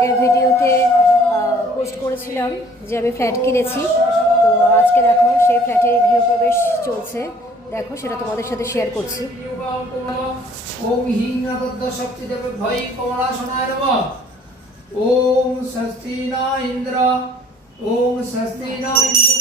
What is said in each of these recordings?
আগের ভিডিওতে পোস্ট করেছিলাম যে আমি ফ্ল্যাট কিনেছি। তো আজকে দেখো সেই ফ্ল্যাটে গৃহপ্রবেশ চলছে, দেখো সেটা তোমাদের সাথে শেয়ার করছি। ওম হিং তদ্দ শক্তি দেব ভৈ কমলাসনায় নমঃ। ওম স্বস্তি ন ইন্দ্র, ওম স্বস্তি ন ইন্দ্র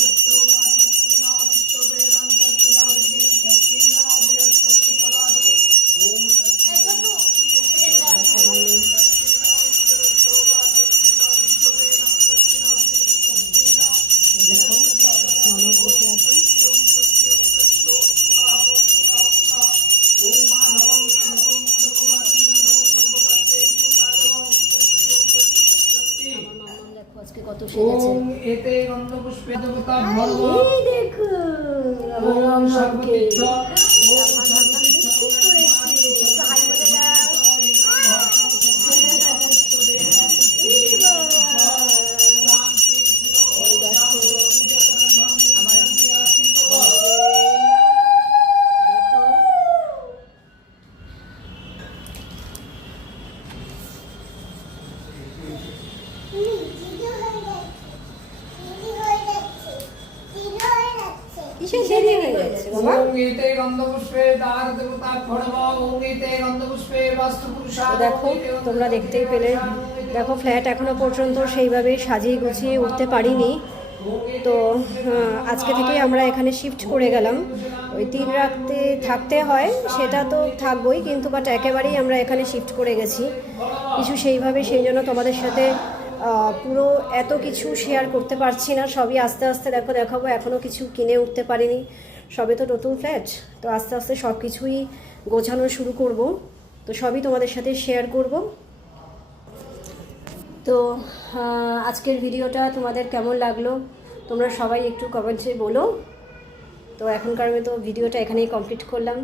আজকে কত সেজেছে, এতে গন্ধ পুষ্পে দেবতা ভর্ব। এই দেখো আমার ওম মাম্মাকে। সর্বতীর্থ আমার মাম্মাম লিপস্টিক পরেছে, একটু হাই বলে দাও। এই বাবা, এই দেখো আমার দেখো কিসের দেরি হয়ে যাচ্ছে বাবা? ওম এতে গন্ধ পুষ্পে দ্বার দেবতা ভর্ব। ওম এতে গন্ধ পুষ্পে বাস্তু পুরুষা। দেখো তোমরা দেখতেই পেলে, দেখো ফ্ল্যাট এখনো পর্যন্ত সেইভাবে সাজিয়ে গুছিয়ে উঠতে পারিনি। তো আজকে থেকেই আমরা এখানে শিফট করে গেলাম। ওই 3 রাতে থাকতে হয় সেটা তো থাকবোই, কিন্তু বাট একেবারেই আমরা এখানে শিফট করে গেছি কিছু সেইভাবে, সেই জন্য তোমাদের সাথে পুরো এত কিছু শেয়ার করতে পারছি না। সবই আস্তে আস্তে দেখো দেখাবো, এখনও কিছু কিনে উঠতে পারিনি, সবে তো নতুন ফ্ল্যাট। তো আস্তে আস্তে সব কিছুই গোছানো শুরু করব, তো সবই তোমাদের সাথে শেয়ার করব। তো আজকের ভিডিওটা তোমাদের কেমন লাগলো তোমরা সবাই একটু কমেন্টে বলো। তো এখনকার মতো ভিডিওটা এখানেই কমপ্লিট করলাম।